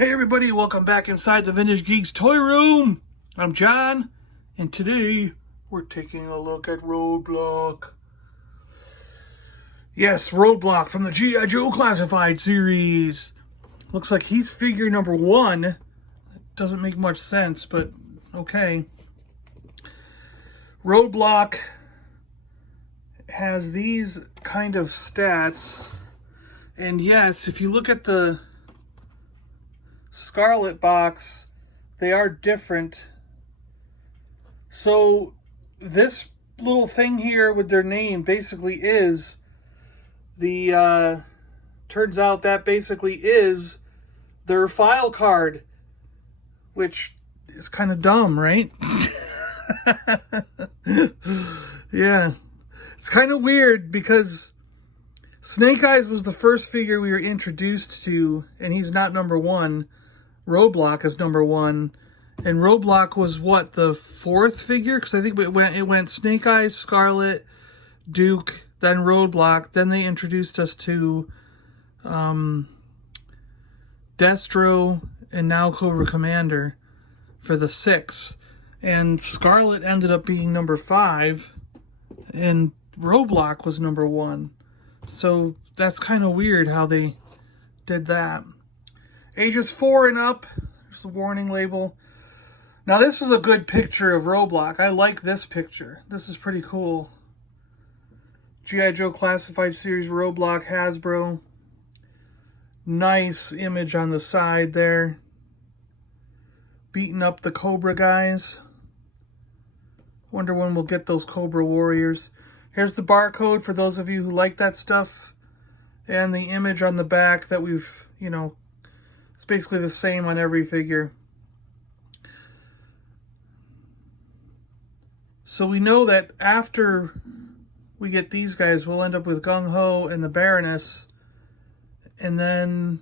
Hey everybody, welcome back inside the Vintage Geek's toy room. I'm John, and today we're taking a look at Roadblock. Yes, Roadblock from the G.I. Joe Classified series. Looks like he's figure number 1. Doesn't make much sense, but okay. Roadblock has these kind of stats. And yes, if you look at the Scarlet box, they are different. So this little thing here with their name basically is the turns out that basically is their file card, which is kind of dumb, right? Yeah, it's kind of weird because Snake Eyes was the first figure we were introduced to, and he's not number 1. Roadblock is number 1, and Roadblock was what, the 4th figure? Because I think it went Snake Eyes, Scarlet, Duke, then Roadblock. Then they introduced us to Destro, and now Cobra Commander for the 6. And Scarlet ended up being number 5, and Roadblock was number 1. So that's kind of weird how they did that. Ages 4 and up. There's the warning label. Now this is a good picture of Roadblock. I like this picture. This is pretty cool. G.I. Joe Classified Series Roadblock, Hasbro. Nice image on the side there. Beating up the Cobra guys. Wonder when we'll get those Cobra Warriors. Here's the barcode for those of you who like that stuff. And the image on the back that we've, it's basically the same on every figure. So we know that after we get these guys, we'll end up with Gung Ho and the Baroness. And then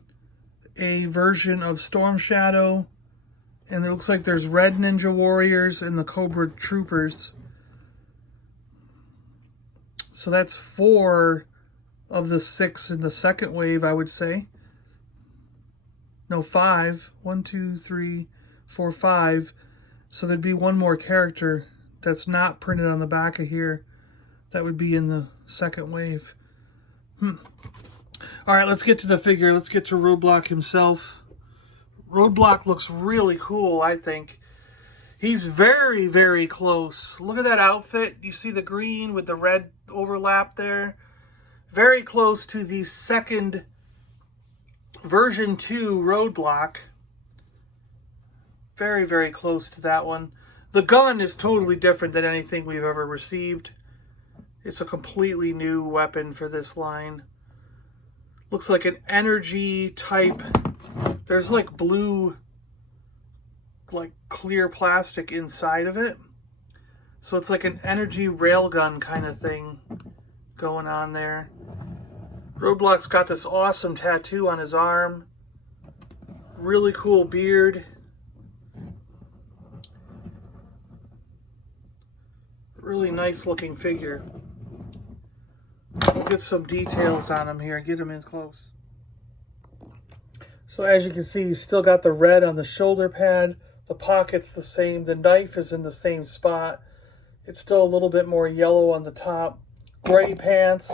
a version of Storm Shadow. And it looks like there's Red Ninja Warriors and the Cobra Troopers. So that's 4 of the 6 in the second wave, I would say. No, 5. 1, 2, 3, 4, 5. So there'd be one more character that's not printed on the back of here. That would be in the second wave. Alright, let's get to the figure. Let's get to Roadblock himself. Roadblock looks really cool, I think. He's very, very close. Look at that outfit. You see the green with the red overlap there? Very close to the second version 2 Roadblock. Very, very close to that one. The gun is totally different than anything we've ever received. It's a completely new weapon for this line. Looks like an energy type. There's like blue, like clear plastic inside of it. So it's like an energy railgun kind of thing going on there. Roadblock's got this awesome tattoo on his arm. Really cool beard. Really nice looking figure. We'll get some details on him here. Get him in close. So as you can see, he's still got the red on the shoulder pad. The pocket's the same. The knife is in the same spot. It's still a little bit more yellow on the top. Gray pants.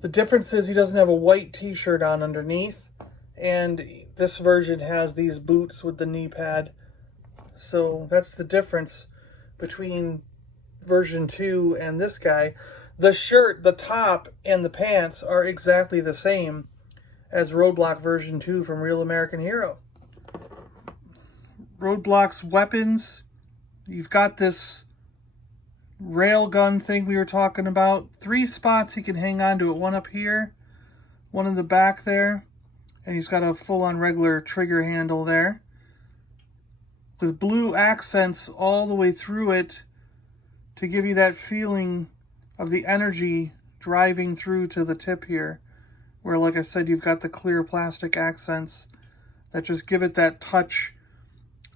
The difference is he doesn't have a white t-shirt on underneath. And this version has these boots with the knee pad. So that's the difference between version 2 and this guy. The shirt, the top, and the pants are exactly the same as Roadblock version 2 from Real American Hero. Roadblock's weapons. You've got this railgun thing we were talking about. 3 spots he can hang on to it. One up here, one in the back there, and he's got a full-on regular trigger handle there with blue accents all the way through it to give you that feeling of the energy driving through to the tip here, where, like I said, you've got the clear plastic accents that just give it that touch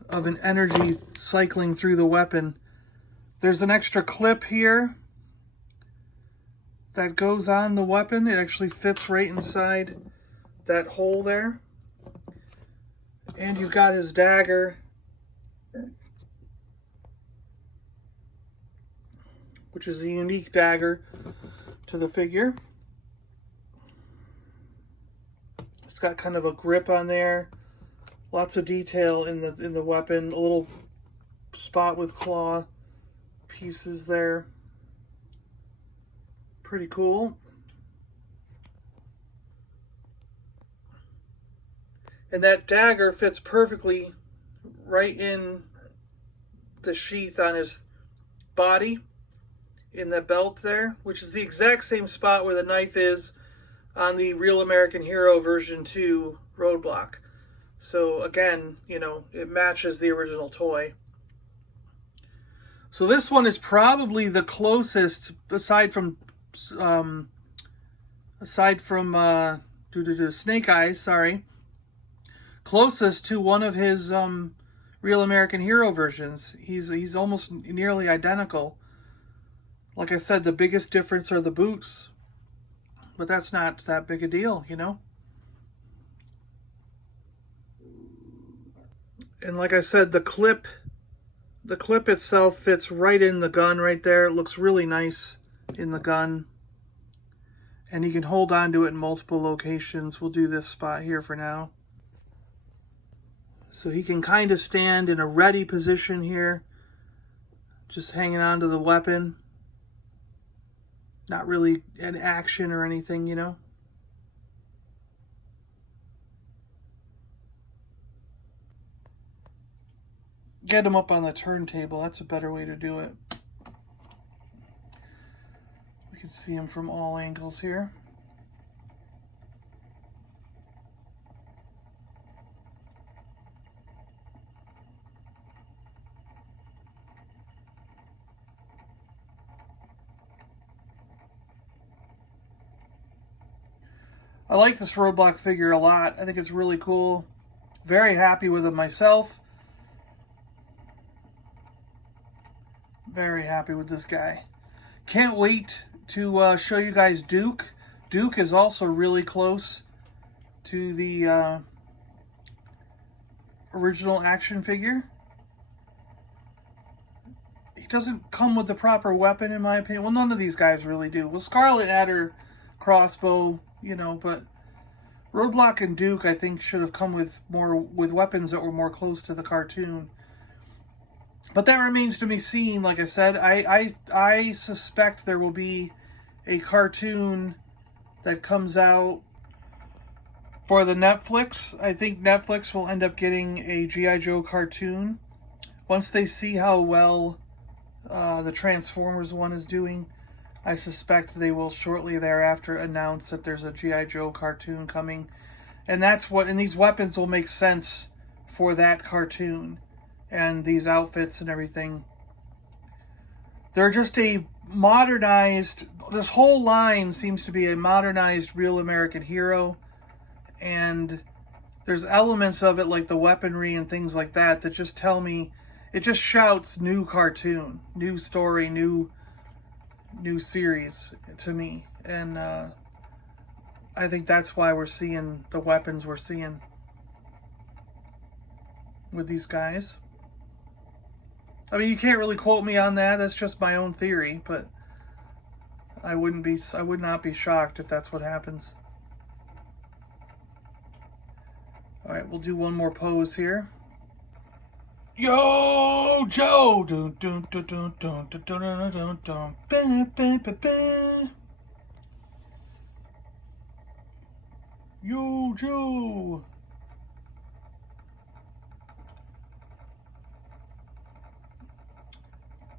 of an energy cycling through the weapon. There's an extra clip here that goes on the weapon. It actually fits right inside that hole there. And you've got his dagger, which is a unique dagger to the figure. It's got kind of a grip on there. Lots of detail in the weapon. A little spot with claw pieces there. Pretty cool. And that dagger fits perfectly right in the sheath on his body, in the belt there, which is the exact same spot where the knife is on the Real American Hero version 2 Roadblock. So again, you know, it matches the original toy. So this one is probably the closest, aside from Snake Eyes, sorry, closest to one of his Real American Hero versions. He's almost nearly identical. Like I said, the biggest difference are the boots, but that's not that big a deal, you know. And like I said, the clip itself fits right in the gun right there. It looks really nice in the gun. And you can hold on to it in multiple locations. We'll do this spot here for now. So he can kind of stand in a ready position here, just hanging on to the weapon. Not really in action or anything, you know. Get him up on the turntable. That's a better way to do it. We can see him from all angles here. I like this Roadblock figure a lot. I think it's really cool. Very happy with it myself. Very happy with this guy. Can't wait to show you guys Duke. Duke is also really close to the original action figure. He doesn't come with the proper weapon, in my opinion. Well, none of these guys really do. Well, Scarlet had her crossbow, you know, but Roadblock and Duke, I think, should have come with weapons that were more close to the cartoon. But that remains to be seen. Like I said, I suspect there will be a cartoon that comes out for the Netflix. I think Netflix will end up getting a G.I. Joe cartoon. Once they see how well the Transformers one is doing, I suspect they will shortly thereafter announce that there's a G.I. Joe cartoon coming. And these weapons will make sense for that cartoon. And these outfits and everything. They're just a modernized, this whole line seems to be a modernized Real American Hero. And there's elements of it like the weaponry and things like that that just tell me, it just shouts new cartoon, new story, new series to me. And I think that's why we're seeing the weapons we're seeing with these guys. I mean, you can't really quote me on that. That's just my own theory, but I would not be shocked if that's what happens. All right, we'll do one more pose here. Yo, Joe! Dun, dun, dun, dun, dun, dun, dun, dun, dun, ba, ba, ba, ba. Yo, Joe!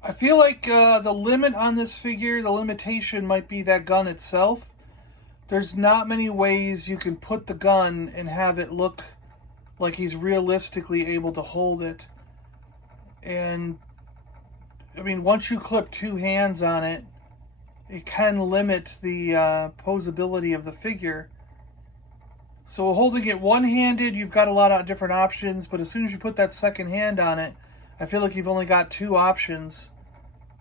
I feel like the limit on this figure, the limitation might be that gun itself. There's not many ways you can put the gun and have it look like he's realistically able to hold it. And, I mean, once you clip two hands on it, it can limit the posability of the figure. So holding it one-handed, you've got a lot of different options, but as soon as you put that second hand on it, I feel like you've only got two options.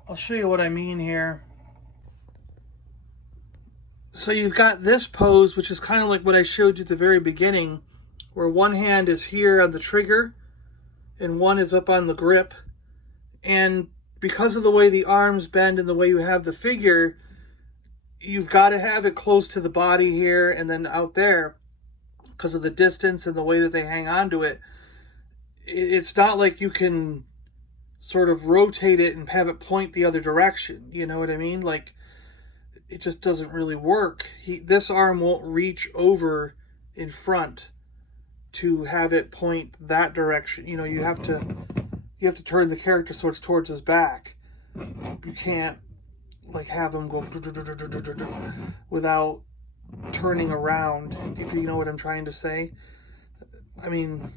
I'll show you what I mean here. So you've got this pose, which is kind of like what I showed you at the very beginning, where one hand is here on the trigger and one is up on the grip. And because of the way the arms bend and the way you have the figure, you've got to have it close to the body here and then out there because of the distance and the way that they hang on to it. It's not like you can sort of rotate it and have it point the other direction. You know what I mean? Like, it just doesn't really work. This arm won't reach over in front to have it point that direction. You know, you have to turn the character so it's towards his back. You can't like have him go without turning around, if you know what I'm trying to say. I mean,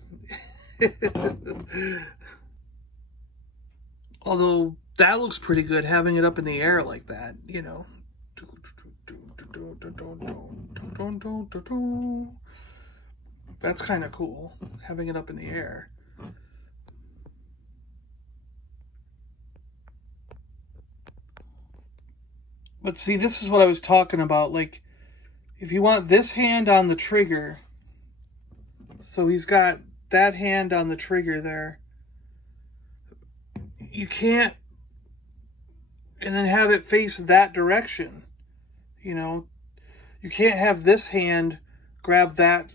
although that looks pretty good having it up in the air like that, you know. That's kind of cool, having it up in the air. But see, this is what I was talking about. Like, if you want this hand on the trigger, so he's got that hand on the trigger there, you can't, and then have it face that direction. You know, you can't have this hand grab that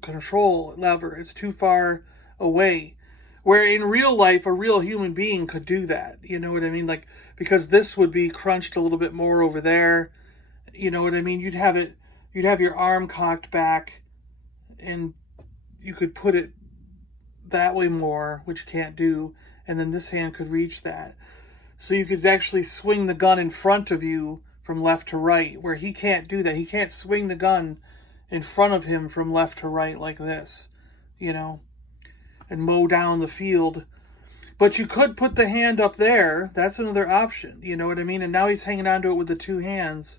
control lever. It's too far away. Where in real life, a real human being could do that. You know what I mean? Like, because this would be crunched a little bit more over there. You know what I mean? You'd have your arm cocked back and you could put it that way more, which you can't do. And then this hand could reach that. So you could actually swing the gun in front of you from left to right, where he can't do that. He can't swing the gun in front of him from left to right like this, you know, and mow down the field. But you could put the hand up there. That's another option, you know what I mean? And now he's hanging onto it with the two hands.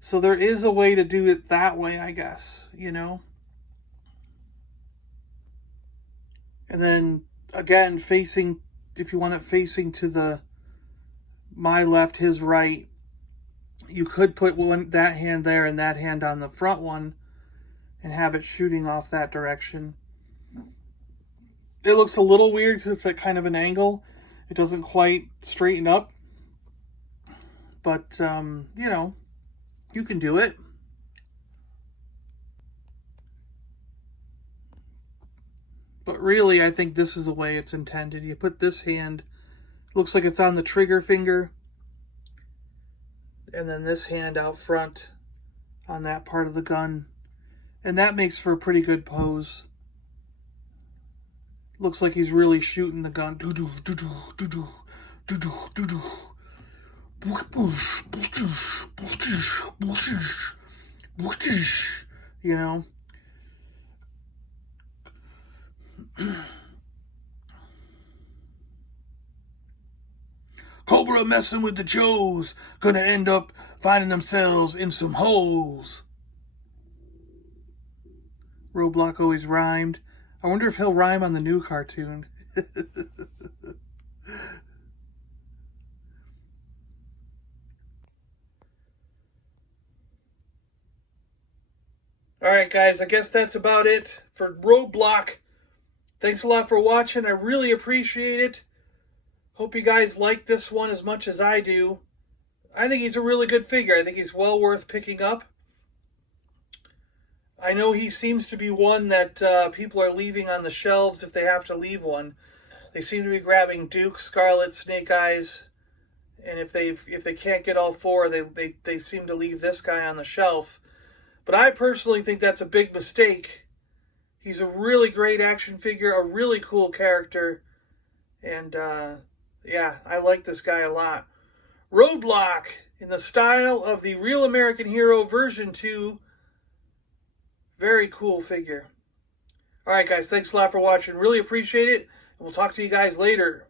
So there is a way to do it that way, I guess, you know? And then, again, facing, if you want it facing to my left, his right, you could put that hand there and that hand on the front one and have it shooting off that direction. It looks a little weird because it's at kind of an angle. It doesn't quite straighten up. But, you know, you can do it. But really, I think this is the way it's intended. You put this hand, looks like it's on the trigger finger, and then this hand out front on that part of the gun. And that makes for a pretty good pose. Looks like he's really shooting the gun. You know? Cobra messing with the Joes, gonna end up finding themselves in some holes. Roadblock always rhymed. I wonder if he'll rhyme on the new cartoon. Alright guys, I guess that's about it for Roadblock. Thanks a lot for watching. I really appreciate it. Hope you guys like this one as much as I do. I think he's a really good figure. I think he's well worth picking up. I know he seems to be one that people are leaving on the shelves if they have to leave one. They seem to be grabbing Duke, Scarlet, Snake Eyes, and if they can't get all four, they seem to leave this guy on the shelf. But I personally think that's a big mistake. He's a really great action figure, a really cool character, and yeah, I like this guy a lot. Roadblock, in the style of the Real American Hero version 2. Very cool figure. Alright guys, thanks a lot for watching. Really appreciate it. And we'll talk to you guys later.